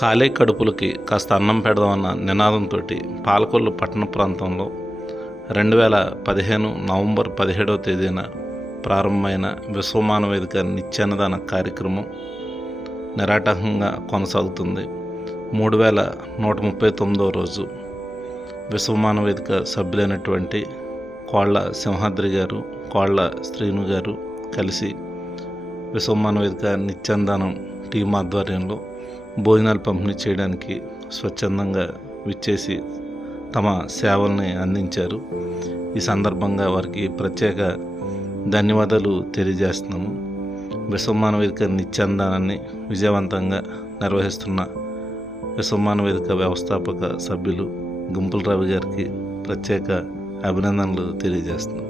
ఖాళీ కడుపులకి కాస్త అన్నం పెడదామన్న నినాదంతో పాలకొల్లు పట్టణ ప్రాంతంలో రెండు వేల పదిహేను నవంబర్ పదిహేడవ తేదీన ప్రారంభమైన విశ్వమాన వేదిక నిత్యాన్నదాన కార్యక్రమం నిరాటకంగా కొనసాగుతుంది. మూడు వేల నూట ముప్పై తొమ్మిదవ రోజు విశ్వమాన వేదిక సభ్యులైనటువంటి కోళ్ళ సింహాద్రి గారు కోళ్ళ శ్రీను గారు కలిసి విశ్వమానవేదిక నిత్యాన్నదానం టీం ఆధ్వర్యంలో భోజనాలు పంపిణీ చేయడానికి స్వచ్ఛందంగా విచ్చేసి తమ సేవల్ని అందించారు. ఈ సందర్భంగా వారికి ప్రత్యేక ధన్యవాదాలు తెలియజేస్తున్నాము. విశ్వమాన వేదిక విజయవంతంగా నిర్వహిస్తున్న విశ్వమాన వేదిక వ్యవస్థాపక సభ్యులు గుంపుల రవి గారికి ప్రత్యేక అభినందనలు తెలియజేస్తున్నాం